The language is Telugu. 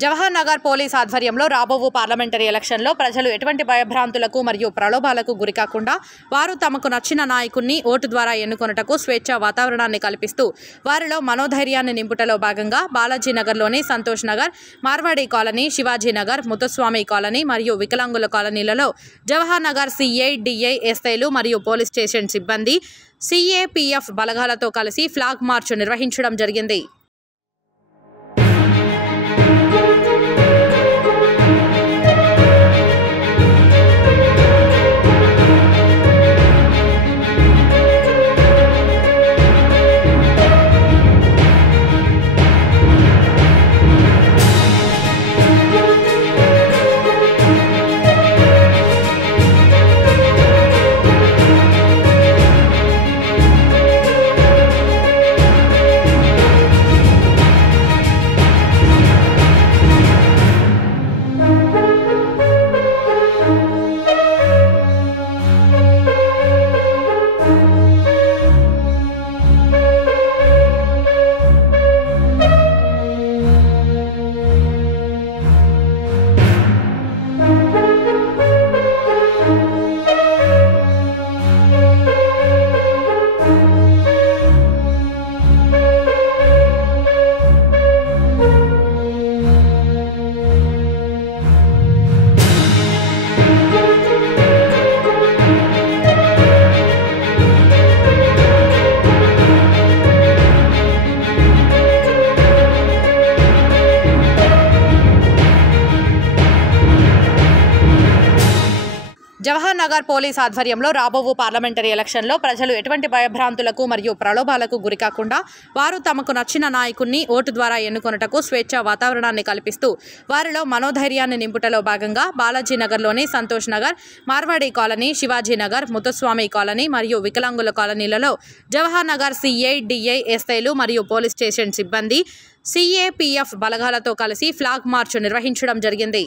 జవహర్ నగర్ పోలీస్ ఆధ్వర్యంలో రాబోవు పార్లమెంటరీ ఎలక్షన్లో ప్రజలు ఎటువంటి భయభ్రాంతులకు మరియు ప్రలోభాలకు గురికాకుండా వారు తమకు నచ్చిన నాయకుడిని ఓటు ద్వారా ఎన్నుకొనుటకు స్వేచ్ఛా వాతావరణాన్ని కల్పిస్తూ వారిలో మనోధైర్యాన్ని నింపుటలో భాగంగా బాలాజీ నగర్లోని సంతోష్ నగర్, మార్వాడి కాలనీ, శివాజీ నగర్, ముత్తుస్వామి కాలనీ మరియు వికలాంగుల కాలనీలలో జవహర్ నగర్ సిఐ, డిఐ, ఎస్ఐలు మరియు పోలీస్ స్టేషన్ సిబ్బంది సిఏపిఎఫ్ బలగాలతో కలిసి ఫ్లాగ్ మార్చ్ నిర్వహించడం జరిగింది. జవహర్ నగర్ పోలీస్ ఆధ్వర్యంలో రాబోవు పార్లమెంటరీ ఎలక్షన్లో ప్రజలు ఎటువంటి భయభ్రాంతులకు మరియు ప్రలోభాలకు గురికాకుండా వారు తమకు నచ్చిన నాయకుడిని ఓటు ద్వారా ఎన్నుకొనుటకు స్వేచ్ఛా వాతావరణాన్ని కల్పిస్తూ వారిలో మనోధైర్యాన్ని నింపుటలో భాగంగా బాలాజీ నగర్లోని సంతోష్ నగర్, మార్వాడి కాలనీ, శివాజీ నగర్, ముత్తుస్వామి కాలనీ మరియు వికలాంగుల కాలనీలలో జవహర్ నగర్ సిఐ, డిఐ, ఎస్ఐలు మరియు పోలీస్ స్టేషన్ సిబ్బంది సిఏపిఎఫ్ బలగాలతో కలిసి ఫ్లాగ్ మార్చ్ నిర్వహించడం జరిగింది.